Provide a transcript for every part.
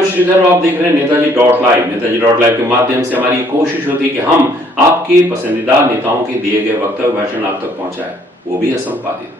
मैं श्रीधर और आप देख रहे हैं Netaji dot live. Netaji dot live के माध्यम से हमारी कोशिश होती है कि हम आपके पसंदीदा नेताओं के दिए गए वक्तव्य भाषण आप तक पहुंचाएं, वो भी असंपादित।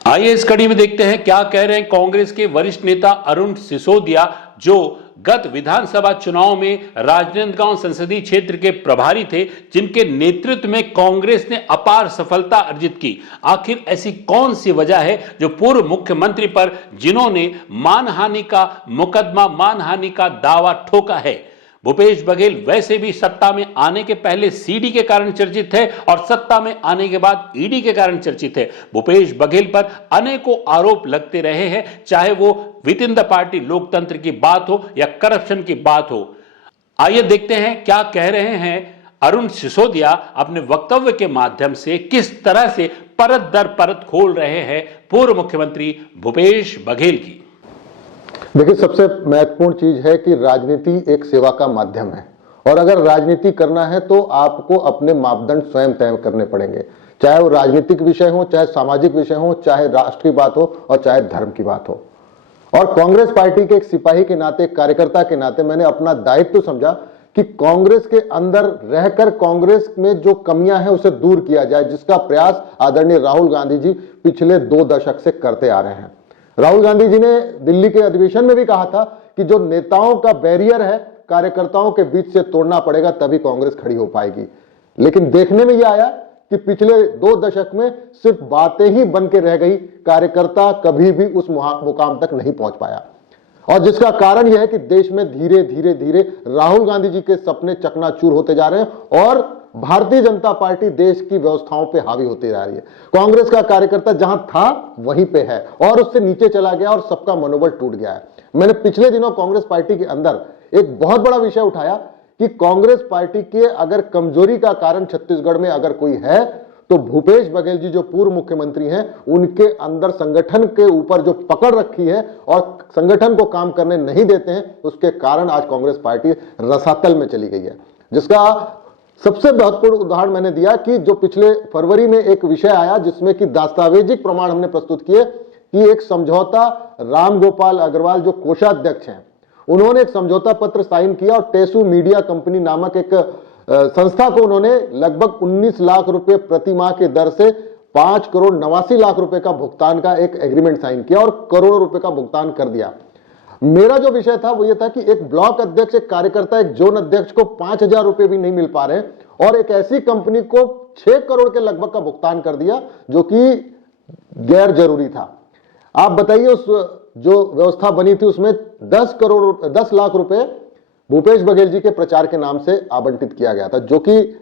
आइए इस कड़ी में देखते हैं क्या कह रहे हैं कांग्रेस के वरिष्ठ नेता अरुण सिसोदिया, जो गत विधानसभा चुनाव में राजनांदगांव संसदीय क्षेत्र के प्रभारी थे, जिनके नेतृत्व में कांग्रेस ने अपार सफलता अर्जित की। आखिर ऐसी कौन सी वजह है जो पूर्व मुख्यमंत्री पर जिन्होंने मानहानि का मुकदमा, मानहानि का दावा ठोका है। भूपेश बघेल वैसे भी सत्ता में आने के पहले सीडी के कारण चर्चित थे और सत्ता में आने के बाद ईडी के कारण चर्चित है। भूपेश बघेल पर अनेकों आरोप लगते रहे हैं, चाहे वो विद इन द पार्टी लोकतंत्र की बात हो या करप्शन की बात हो। आइए देखते हैं क्या कह रहे हैं अरुण सिसोदिया अपने वक्तव्य के माध्यम से, किस तरह से परत दर परत खोल रहे हैं पूर्व मुख्यमंत्री भूपेश बघेल की। देखिए, सबसे महत्वपूर्ण चीज है कि राजनीति एक सेवा का माध्यम है और अगर राजनीति करना है तो आपको अपने मापदंड स्वयं तय करने पड़ेंगे, चाहे वो राजनीतिक विषय हो, चाहे सामाजिक विषय हो, चाहे राष्ट्र की बात हो और चाहे धर्म की बात हो। और कांग्रेस पार्टी के एक सिपाही के नाते, एक कार्यकर्ता के नाते मैंने अपना दायित्व समझा कि कांग्रेस के अंदर रहकर कांग्रेस में जो कमियां हैं उसे दूर किया जाए, जिसका प्रयास आदरणीय राहुल गांधी जी पिछले 2 दशक से करते आ रहे हैं। राहुल गांधी जी ने दिल्ली के अधिवेशन में भी कहा था कि जो नेताओं का बैरियर है कार्यकर्ताओं के बीच से तोड़ना पड़ेगा, तभी कांग्रेस खड़ी हो पाएगी। लेकिन देखने में यह आया कि पिछले 2 दशक में सिर्फ बातें ही बन के रह गई, कार्यकर्ता कभी भी उस मुकाम तक नहीं पहुंच पाया। और जिसका कारण यह है कि देश में धीरे धीरे धीरे राहुल गांधी जी के सपने चकनाचूर होते जा रहे हैं और भारतीय जनता पार्टी देश की व्यवस्थाओं पे हावी होती जा रही है। कांग्रेस का कार्यकर्ता जहां था वहीं पे है और उससे नीचे चला गया और सबका मनोबल टूट गया है। मैंने पिछले दिनों कांग्रेस पार्टी के अंदर एक बहुत बड़ा विषय उठाया कि कांग्रेस पार्टी के अगर कमजोरी का कारण छत्तीसगढ़ में अगर कोई है तो भूपेश बघेल जी जो पूर्व मुख्यमंत्री हैं, उनके अंदर संगठन के ऊपर जो पकड़ रखी है और संगठन को काम करने नहीं देते हैं, उसके कारण आज कांग्रेस पार्टी रसातल में चली गई है। जिसका सबसे महत्वपूर्ण उदाहरण मैंने दिया कि जो पिछले फरवरी में एक विषय आया जिसमें कि दस्तावेजिक प्रमाण हमने प्रस्तुत किए कि एक समझौता, रामगोपाल अग्रवाल जो कोषाध्यक्ष हैं, उन्होंने एक समझौता पत्र साइन किया और टेसू मीडिया कंपनी नामक एक संस्था को उन्होंने लगभग 19 लाख रुपए प्रति माह की दर से 5 करोड़ 89 लाख रुपए का भुगतान का एक एग्रीमेंट साइन किया और करोड़ों रुपए का भुगतान कर दिया। मेरा जो विषय था वो ये था कि एक ब्लॉक अध्यक्ष, एक कार्यकर्ता, एक जोन अध्यक्ष को 5,000 रुपए भी नहीं मिल पा रहे और एक ऐसी कंपनी को 6 करोड़ के लगभग का भुगतान कर दिया जो कि गैर जरूरी था। आप बताइए, उस जो व्यवस्था बनी थी उसमें 10 लाख रुपए भूपेश बघेल जी के प्रचार के नाम से आवंटित किया गया था। जो कि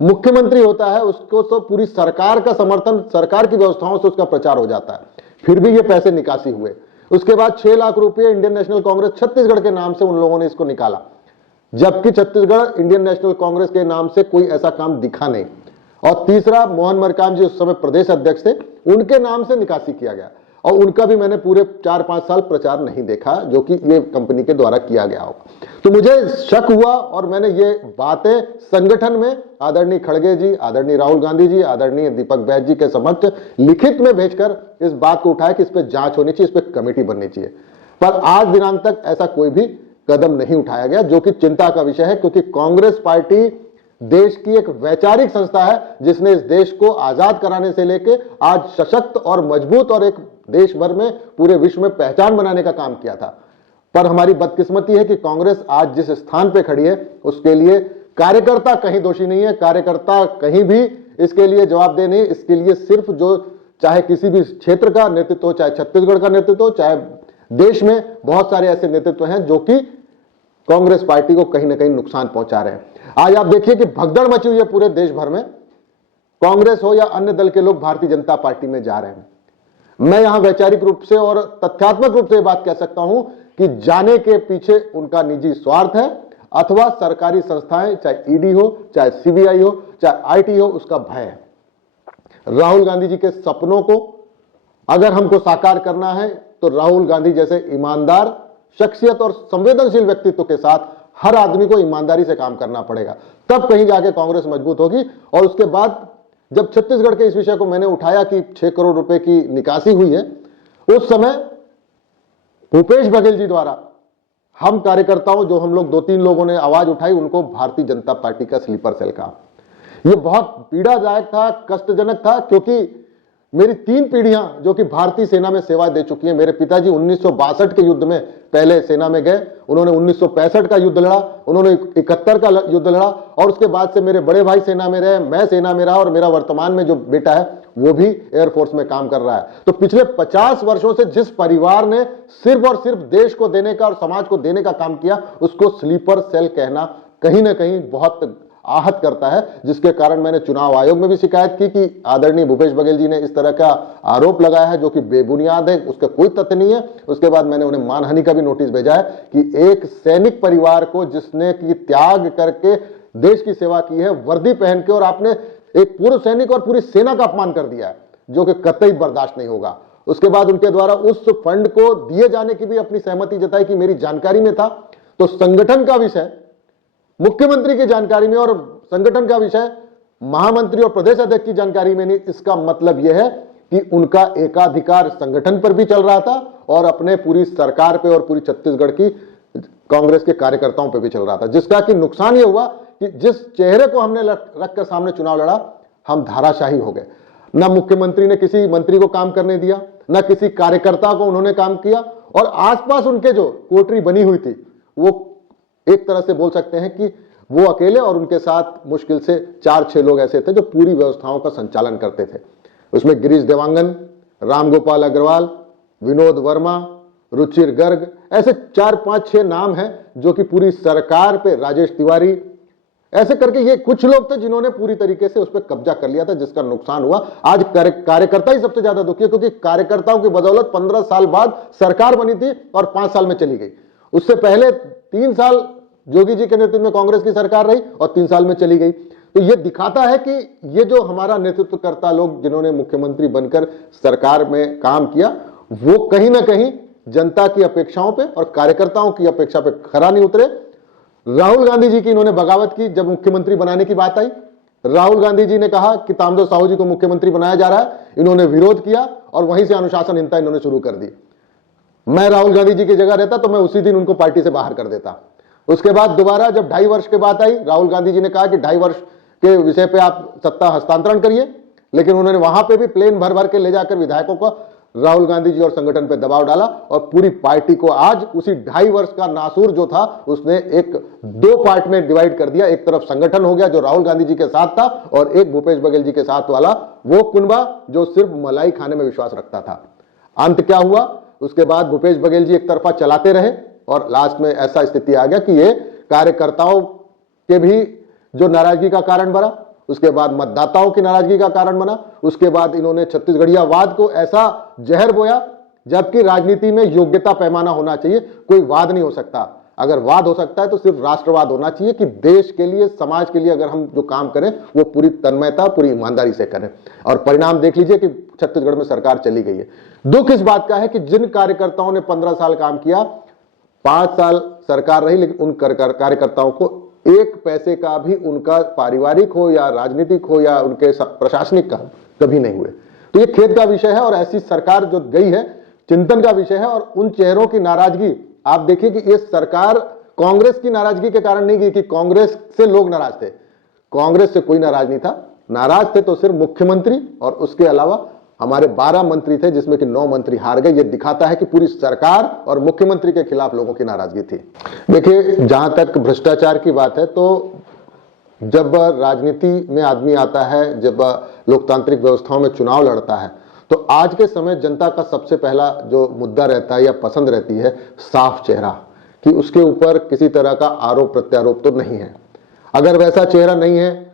मुख्यमंत्री होता है उसको तो पूरी सरकार का समर्थन, सरकार की व्यवस्थाओं से उसका प्रचार हो जाता है, फिर भी ये पैसे निकासी हुए। उसके बाद 6 लाख रुपए इंडियन नेशनल कांग्रेस छत्तीसगढ़ के नाम से उन लोगों ने इसको निकाला, जबकि छत्तीसगढ़ इंडियन नेशनल कांग्रेस के नाम से कोई ऐसा काम दिखा नहीं। और तीसरा, मोहन मरकाम जी उस समय प्रदेश अध्यक्ष थे, उनके नाम से निकासी किया गया और उनका भी मैंने पूरे 4-5 साल प्रचार नहीं देखा जो कि ये कंपनी के द्वारा किया गया होगा। तो मुझे शक हुआ और मैंने ये बातें संगठन में आदरणीय खड़गे जी, आदरणीय राहुल गांधी जी, आदरणीय दीपक बैज जी के समक्ष लिखित में भेजकर इस बात को उठाया कि इस पर जांच होनी चाहिए, इस पर कमेटी बननी चाहिए। पर आज दिनांक तक ऐसा कोई भी कदम नहीं उठाया गया, जो कि चिंता का विषय है, क्योंकि कांग्रेस पार्टी देश की एक वैचारिक संस्था है जिसने इस देश को आजाद कराने से लेके आज सशक्त और मजबूत और एक देश भर में, पूरे विश्व में पहचान बनाने का काम किया था। पर हमारी बदकिस्मती है कि कांग्रेस आज जिस स्थान पे खड़ी है उसके लिए कार्यकर्ता कहीं दोषी नहीं है, कार्यकर्ता कहीं भी इसके लिए जवाबदेह नहीं। इसके लिए सिर्फ जो चाहे किसी भी क्षेत्र का नेतृत्व हो, चाहे छत्तीसगढ़ का नेतृत्व हो, चाहे देश में बहुत सारे ऐसे नेतृत्व हैं जो कि कांग्रेस पार्टी को कहीं ना कहीं नुकसान पहुंचा रहे हैं। आज आप देखिए कि भगदड़ मची हुई है पूरे देश भर में, कांग्रेस हो या अन्य दल के लोग भारतीय जनता पार्टी में जा रहे हैं। मैं यहां वैचारिक रूप से और तथ्यात्मक रूप से बात कह सकता हूं कि जाने के पीछे उनका निजी स्वार्थ है अथवा सरकारी संस्थाएं, चाहे ईडी हो, चाहे सीबीआई हो, चाहे आईटी हो, उसका भय है। राहुल गांधी जी के सपनों को अगर हमको साकार करना है तो राहुल गांधी जैसे ईमानदार शख्सियत और संवेदनशील व्यक्तित्व के साथ हर आदमी को ईमानदारी से काम करना पड़ेगा, तब कहीं जाके कांग्रेस मजबूत होगी। और उसके बाद जब छत्तीसगढ़ के इस विषय को मैंने उठाया कि 6 करोड़ रुपए की निकासी हुई है, उस समय भूपेश बघेल जी द्वारा हम कार्यकर्ताओं, जो हम लोग 2-3 लोगों ने आवाज उठाई, उनको भारतीय जनता पार्टी का स्लीपर सेल कहा। यह बहुत पीड़ादायक था, कष्टजनक था, क्योंकि मेरी 3 पीढ़ियां जो कि भारतीय सेना में सेवा दे चुकी हैं। मेरे पिताजी 1962 के युद्ध में पहले सेना में गए, उन्होंने 1965 का युद्ध लड़ा, उन्होंने 71 का युद्ध लड़ा, और उसके बाद से मेरे बड़े भाई सेना में रहे, मैं सेना में रहा, और मेरा वर्तमान में जो बेटा है वो भी एयरफोर्स में काम कर रहा है। तो पिछले 50 वर्षों से जिस परिवार ने सिर्फ और सिर्फ देश को देने का और समाज को देने का काम किया, उसको स्लीपर सेल कहना कहीं ना कहीं बहुत आहत करता है, जिसके कारण मैंने चुनाव आयोग में भी शिकायत की कि आदरणीय भूपेश बघेल जी ने इस तरह का आरोप लगाया है जो कि बेबुनियाद है, उसका कोई तथ्य नहीं है। उसके बाद मैंने उन्हें मानहानि का भी नोटिस भेजा है कि एक सैनिक परिवार को, जिसने की त्याग करके देश की सेवा की है, वर्दी पहन के, और आपने एक पूर्व सैनिक और पूरी सेना का अपमान कर दिया है, जो कि कतई बर्दाश्त नहीं होगा। उसके बाद उनके द्वारा उस फंड को दिए जाने की भी अपनी सहमति जताई कि मेरी जानकारी में था। तो संगठन का विषय मुख्यमंत्री की जानकारी में और संगठन का विषय महामंत्री और प्रदेश अध्यक्ष की जानकारी में नहीं। इसका मतलब यह है कि उनका एकाधिकार संगठन पर भी चल रहा था और अपने पूरी सरकार पे और पूरी छत्तीसगढ़ की कांग्रेस के कार्यकर्ताओं पे भी चल रहा था, जिसका कि नुकसान यह हुआ कि जिस चेहरे को हमने रखकर सामने चुनाव लड़ा, हम धाराशाही हो गए। ना मुख्यमंत्री ने किसी मंत्री को काम करने दिया, ना किसी कार्यकर्ता को उन्होंने काम किया, और आसपास उनके जो कोटरी बनी हुई थी, वो एक तरह से बोल सकते हैं कि वो अकेले, और उनके साथ मुश्किल से 4-6 लोग ऐसे थे जो पूरी व्यवस्थाओं का संचालन करते थे। उसमें गिरीश देवांगन, रामगोपाल अग्रवाल, विनोद वर्मा, रुचिर गर्ग, ऐसे 4-5-6 नाम हैं जो कि पूरी सरकार पे, राजेश तिवारी, ऐसे करके ये कुछ लोग थे जिन्होंने पूरी तरीके से उस पर कब्जा कर लिया था, जिसका नुकसान हुआ। आज कार्यकर्ता ही सबसे ज्यादा दुखी है, क्योंकि कार्यकर्ताओं की बदौलत 15 साल बाद सरकार बनी थी और 5 साल में चली गई। उससे पहले 3 साल जोगी जी के नेतृत्व में कांग्रेस की सरकार रही और 3 साल में चली गई। तो यह दिखाता है कि ये जो हमारा नेतृत्वकर्ता लोग, जिन्होंने मुख्यमंत्री बनकर सरकार में काम किया, वो कहीं ना कहीं जनता की अपेक्षाओं पे और कार्यकर्ताओं की अपेक्षा पे खरा नहीं उतरे। राहुल गांधी जी की इन्होंने बगावत की जब मुख्यमंत्री बनाने की बात आई। राहुल गांधी जी ने कहा कि तामदो साहू जी को मुख्यमंत्री बनाया जा रहा है, इन्होंने विरोध किया और वहीं से अनुशासनहीनता इन्होंने शुरू कर दी। मैं राहुल गांधी जी की जगह रहता तो मैं उसी दिन उनको पार्टी से बाहर कर देता। उसके बाद दोबारा जब 2.5 वर्ष के बाद आई, राहुल गांधी जी ने कहा कि 2.5 वर्ष के विषय पे आप सत्ता हस्तांतरण करिए, लेकिन उन्होंने वहां पे भी प्लेन भर भर के ले जाकर विधायकों को, राहुल गांधी जी और संगठन पे दबाव डाला और पूरी पार्टी को आज उसी 2.5 वर्ष का नासूर जो था उसने 2 पार्ट में डिवाइड कर दिया। एक तरफ संगठन हो गया जो राहुल गांधी जी के साथ था, और एक भूपेश बघेल जी के साथ वाला वो कुनबा जो सिर्फ मलाई खाने में विश्वास रखता था। अंत क्या हुआ? उसके बाद भूपेश बघेल जी एक तरफा चलाते रहे और लास्ट में ऐसा स्थिति आ गया कि ये कार्यकर्ताओं के भी जो नाराजगी का कारण बना, उसके बाद मतदाताओं की नाराजगी का कारण बना, उसके बाद इन्होंने छत्तीसगढ़ियावाद को ऐसा जहर बोया, जबकि राजनीति में योग्यता पैमाना होना चाहिए। कोई वाद नहीं हो सकता, अगर वाद हो सकता है तो सिर्फ राष्ट्रवाद होना चाहिए कि देश के लिए, समाज के लिए अगर हम जो काम करें वो पूरी तन्मयता, पूरी ईमानदारी से करें। और परिणाम देख लीजिए कि छत्तीसगढ़ में सरकार चली गई है। दुख इस बात का है कि जिन कार्यकर्ताओं ने 15 साल काम किया, 5 साल सरकार रही, लेकिन उन कार्यकर्ताओं को 1 पैसे का भी उनका पारिवारिक हो या राजनीतिक हो या उनके प्रशासनिक काम कभी नहीं हुए। तो ये खेद का विषय है और ऐसी सरकार जो गई है चिंतन का विषय है। और उन चेहरों की नाराजगी आप देखिए कि ये सरकार कांग्रेस की नाराजगी के कारण नहीं गई कि कांग्रेस से लोग नाराज थे, कांग्रेस से कोई नाराज नहीं था। नाराज थे तो सिर्फ मुख्यमंत्री और उसके अलावा हमारे 12 मंत्री थे, जिसमें कि 9 मंत्री हार गए। ये दिखाता है कि पूरी सरकार और मुख्यमंत्री के खिलाफ लोगों की नाराजगी थी। देखिए, जहां तक भ्रष्टाचार की बात है, तो जब राजनीति में आदमी आता है, जब लोकतांत्रिक व्यवस्थाओं में चुनाव लड़ता है, तो आज के समय जनता का सबसे पहला जो मुद्दा रहता है या पसंद रहती है, साफ चेहरा, कि उसके ऊपर किसी तरह का आरोप प्रत्यारोप तो नहीं है। अगर वैसा चेहरा नहीं है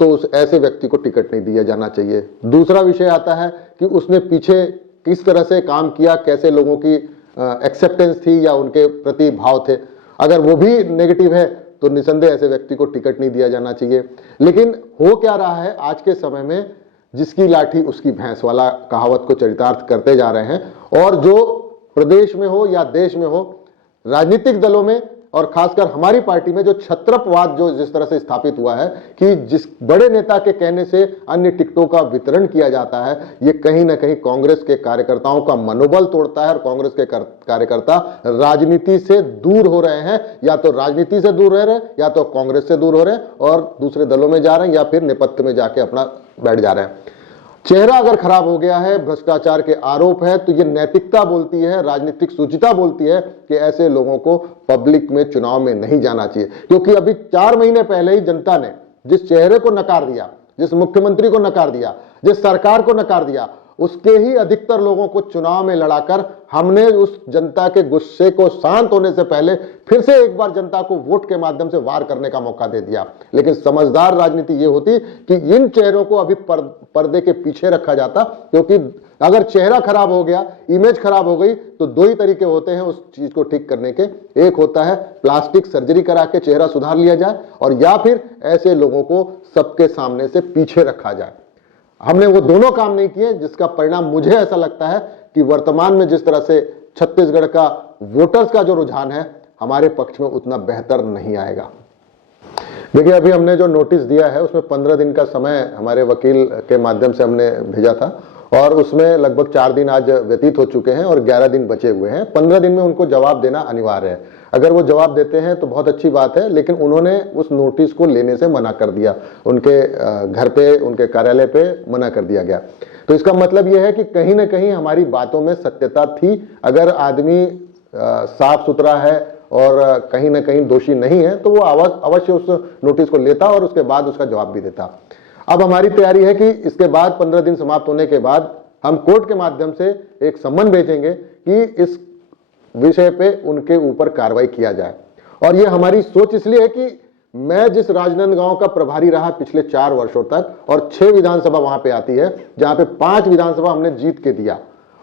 तो उस ऐसे व्यक्ति को टिकट नहीं दिया जाना चाहिए। दूसरा विषय आता है कि उसने पीछे किस तरह से काम किया, कैसे लोगों की एक्सेप्टेंस थी या उनके प्रति भाव थे। अगर वो भी नेगेटिव है तो निसंदेह ऐसे व्यक्ति को टिकट नहीं दिया जाना चाहिए। लेकिन हो क्या रहा है आज के समय में, जिसकी लाठी उसकी भैंस वाला कहावत को चरितार्थ करते जा रहे हैं। और जो प्रदेश में हो या देश में हो, राजनीतिक दलों में और खासकर हमारी पार्टी में जो छत्रपवाद जो जिस तरह से स्थापित हुआ है कि जिस बड़े नेता के कहने से अन्य टिकटों का वितरण किया जाता है, ये कहीं ना कहीं कांग्रेस के कार्यकर्ताओं का मनोबल तोड़ता है और कांग्रेस के कार्यकर्ता राजनीति से दूर हो रहे हैं। या तो राजनीति से दूर रह रहे हैं, या तो कांग्रेस से दूर हो रहे हैं और दूसरे दलों में जा रहे हैं, या फिर नेपथ्य में जाके अपना बैठ जा रहे हैं। चेहरा अगर खराब हो गया है, भ्रष्टाचार के आरोप है, तो ये नैतिकता बोलती है, राजनीतिक सूचिता बोलती है कि ऐसे लोगों को पब्लिक में चुनाव में नहीं जाना चाहिए। क्योंकि अभी 4 महीने पहले ही जनता ने जिस चेहरे को नकार दिया, जिस मुख्यमंत्री को नकार दिया, जिस सरकार को नकार दिया, उसके ही अधिकतर लोगों को चुनाव में लड़ाकर हमने उस जनता के गुस्से को शांत होने से पहले फिर से एक बार जनता को वोट के माध्यम से वार करने का मौका दे दिया। लेकिन समझदार राजनीति ये होती कि इन चेहरों को अभी पर्दे के पीछे रखा जाता, क्योंकि अगर चेहरा खराब हो गया, इमेज खराब हो गई, तो 2 ही तरीके होते हैं उस चीज को ठीक करने के। एक होता है प्लास्टिक सर्जरी करा के चेहरा सुधार लिया जाए, और या फिर ऐसे लोगों को सबके सामने से पीछे रखा जाए। हमने वो दोनों काम नहीं किए, जिसका परिणाम मुझे ऐसा लगता है कि वर्तमान में जिस तरह से छत्तीसगढ़ का वोटर्स का जो रुझान है हमारे पक्ष में उतना बेहतर नहीं आएगा। देखिए, अभी हमने जो नोटिस दिया है उसमें 15 दिन का समय हमारे वकील के माध्यम से हमने भेजा था, और उसमें लगभग 4 दिन आज व्यतीत हो चुके हैं और 11 दिन बचे हुए हैं। 15 दिन में उनको जवाब देना अनिवार्य है। अगर वो जवाब देते हैं तो बहुत अच्छी बात है, लेकिन उन्होंने उस नोटिस को लेने से मना कर दिया। उनके घर पे, उनके कार्यालय पे मना कर दिया गया। तो इसका मतलब यह है कि कहीं ना कहीं हमारी बातों में सत्यता थी। अगर आदमी साफ सुथरा है और कहीं ना कहीं दोषी नहीं है तो वो अवश्य उस नोटिस को लेता और उसके बाद उसका जवाब भी देता। अब हमारी तैयारी है कि इसके बाद 15 दिन समाप्त होने के बाद हम कोर्ट के माध्यम से एक सम्मन भेजेंगे कि इस विषय पे उनके ऊपर कार्रवाई किया जाए। और ये हमारी सोच इसलिए है कि मैं जिस राजनांदगांव का प्रभारी रहा पिछले 4 वर्षों तक, और 6 विधानसभा वहां पे आती है, जहां पे 5 विधानसभा हमने जीत के दिया,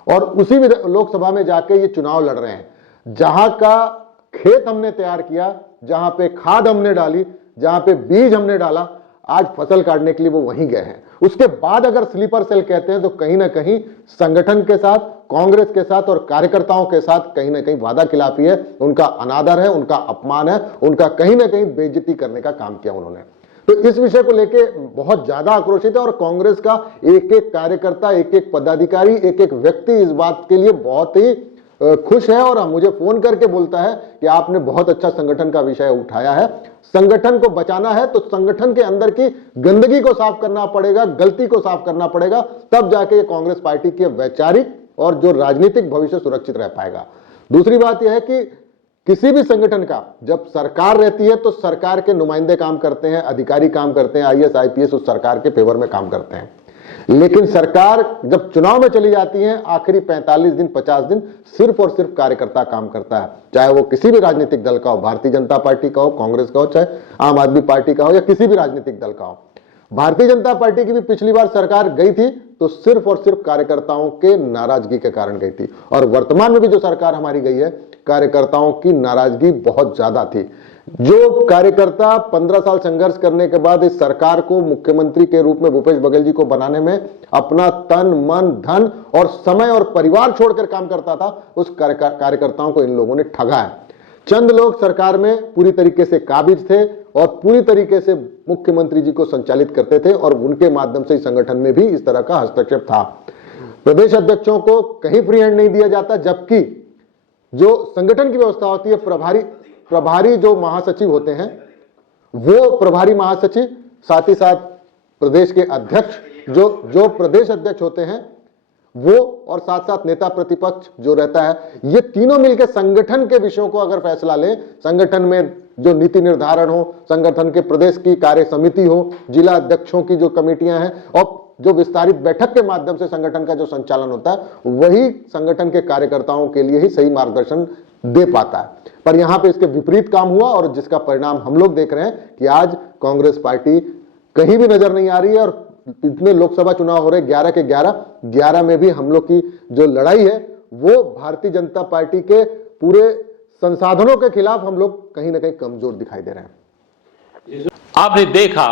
और उसी लोकसभा में जाके ये चुनाव लड़ रहे हैं। जहां का खेत हमने तैयार किया, जहां पे खाद हमने डाली, जहां पे बीज हमने डाला, आज फसल काटने के लिए वो वहीं गए हैं। उसके बाद अगर स्लीपर सेल कहते हैं तो कहीं ना कहीं संगठन के साथ, कांग्रेस के साथ और कार्यकर्ताओं के साथ कहीं ना कहीं वादा खिलाफी है, उनका अनादर है, उनका अपमान है, उनका कहीं ना कहीं बेइज्जती करने का काम किया उन्होंने। तो इस विषय को लेके बहुत ज्यादा आक्रोशित है, और कांग्रेस का एक एक कार्यकर्ता, एक एक पदाधिकारी, एक एक व्यक्ति इस बात के लिए बहुत ही खुश है, और मुझे फोन करके बोलता है कि आपने बहुत अच्छा संगठन का विषय उठाया है। संगठन को बचाना है तो संगठन के अंदर की गंदगी को साफ करना पड़ेगा, गलती को साफ करना पड़ेगा, तब जाके कांग्रेस पार्टी के वैचारिक और जो राजनीतिक भविष्य सुरक्षित रह पाएगा। दूसरी बात यह है कि किसी भी संगठन का जब सरकार रहती है तो सरकार के नुमाइंदे काम करते हैं, अधिकारी काम करते हैं, IAS IPS उस सरकार के फेवर में काम करते हैं। लेकिन सरकार जब चुनाव में चली जाती है, आखिरी 45 दिन 50 दिन सिर्फ और सिर्फ कार्यकर्ता काम करता है, चाहे वो किसी भी राजनीतिक दल का हो, भारतीय जनता पार्टी का हो, कांग्रेस का हो, चाहे आम आदमी पार्टी का हो, या किसी भी राजनीतिक दल का हो। भारतीय जनता पार्टी की भी पिछली बार सरकार गई थी तो सिर्फ और सिर्फ कार्यकर्ताओं के नाराजगी के कारण गई थी, और वर्तमान में भी जो सरकार हमारी गई है, कार्यकर्ताओं की नाराजगी बहुत ज्यादा थी। जो कार्यकर्ता 15 साल संघर्ष करने के बाद इस सरकार को मुख्यमंत्री के रूप में भूपेश बघेल जी को बनाने में अपना तन मन धन और समय और परिवार छोड़कर काम करता था, उस कार्यकर्ताओं को इन लोगों ने ठगा है। चंद लोग सरकार में पूरी तरीके से काबिज थे और पूरी तरीके से मुख्यमंत्री जी को संचालित करते थे, और उनके माध्यम से संगठन में भी इस तरह का हस्तक्षेप था। प्रदेश अध्यक्षों को कहीं फ्री हैंड नहीं दिया जाता, जबकि जो संगठन की व्यवस्था होती है, प्रभारी जो महासचिव होते हैं, वो प्रभारी महासचिव, साथ ही साथ प्रदेश के अध्यक्ष जो प्रदेश अध्यक्ष होते हैं वो, और साथ साथ नेता प्रतिपक्ष जो रहता है, ये तीनों मिलकर संगठन के विषयों को अगर फैसला ले, संगठन में जो नीति निर्धारण हो, संगठन के प्रदेश की कार्य समिति हो, जिला अध्यक्षों की जो कमेटियां हैं, और जो विस्तारित बैठक के माध्यम से संगठन का जो संचालन होता है, वही संगठन के कार्यकर्ताओं के लिए ही सही मार्गदर्शन दे पाता है। पर यहां पे इसके विपरीत काम हुआ, और जिसका परिणाम हम लोग देख रहे हैं कि आज कांग्रेस पार्टी कहीं भी नजर नहीं आ रही है। और इतने लोकसभा चुनाव हो रहे 11 के 11 में भी हम लोग की जो लड़ाई है वो भारतीय जनता पार्टी के पूरे संसाधनों के खिलाफ हम लोग कहीं ना कहीं कमजोर दिखाई दे रहे हैं। आपने देखा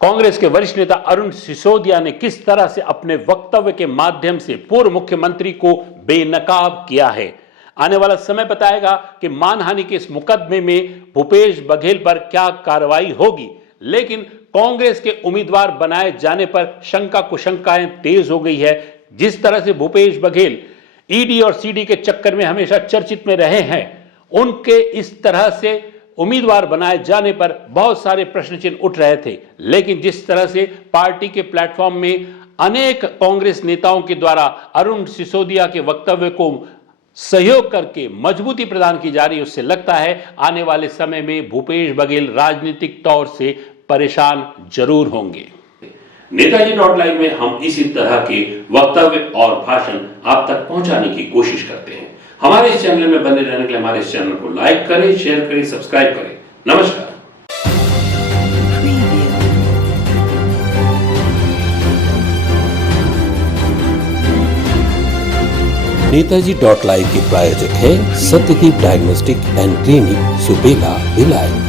कांग्रेस के वरिष्ठ नेता अरुण सिसोदिया ने किस तरह से अपने वक्तव्य के माध्यम से पूर्व मुख्यमंत्री को बेनकाब किया है। आने वाला समय बताएगा कि मानहानि के इस मुकदमे में भूपेश बघेल पर क्या कार्रवाई होगी, लेकिन कांग्रेस के उम्मीदवार बनाए जाने पर शंका कुशंकाएं तेज हो गई है। जिस तरह से भूपेश बघेल ईडी और सीडी के चक्कर में हमेशा चर्चित में रहे हैं, उनके इस तरह से उम्मीदवार बनाए जाने पर बहुत सारे प्रश्न चिन्ह उठ रहे थे। लेकिन जिस तरह से पार्टी के प्लेटफॉर्म में अनेक कांग्रेस नेताओं के द्वारा अरुण सिसोदिया के वक्तव्य को सहयोग करके मजबूती प्रदान की जा रही है, उससे लगता है आने वाले समय में भूपेश बघेल राजनीतिक तौर से परेशान जरूर होंगे। नेताजी लाइव में हम इसी तरह के वक्तव्य और भाषण आप तक पहुंचाने की कोशिश करते हैं। हमारे इस चैनल में बने रहने के लिए हमारे इस चैनल को लाइक करें, शेयर करें, सब्सक्राइब करें। नमस्कार। नेताजी लाइव के प्रायोजक है Satyadeep diagnostic and clinic, Supela, Bhilai.